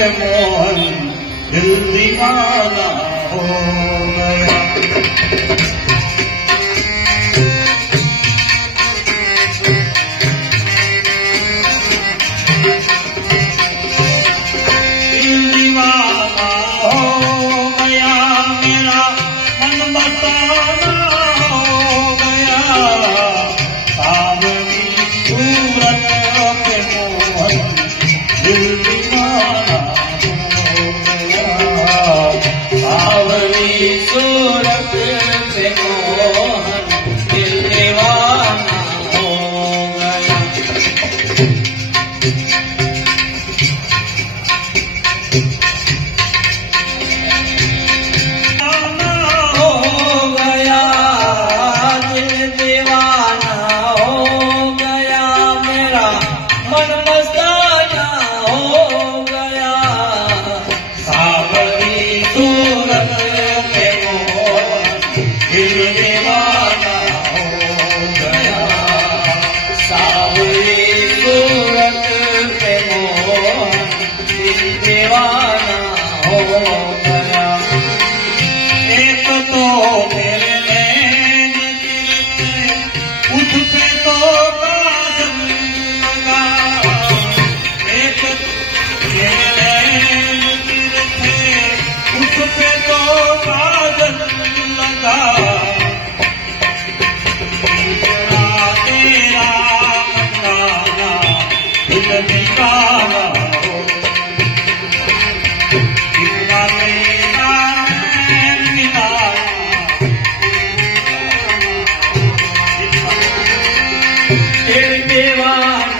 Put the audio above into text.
पे मोहन दिल दीवाना हो गया। दिल दीवाना हो गया मेरा मन मस्ताना हो गया। सावरी सूरत पे मोहन दिल दीवाना हो गया। सावरी सूरत पे मोहन दिल दीवाना हो गया। दीवाना हो गया। एक तो मेरे नैन गिरते उठ पे तो काजल लगा। एक मेरे नैन गिरते उठ पे तो काजल लगा। तेरा मनाना दिल दीवाना दीवाना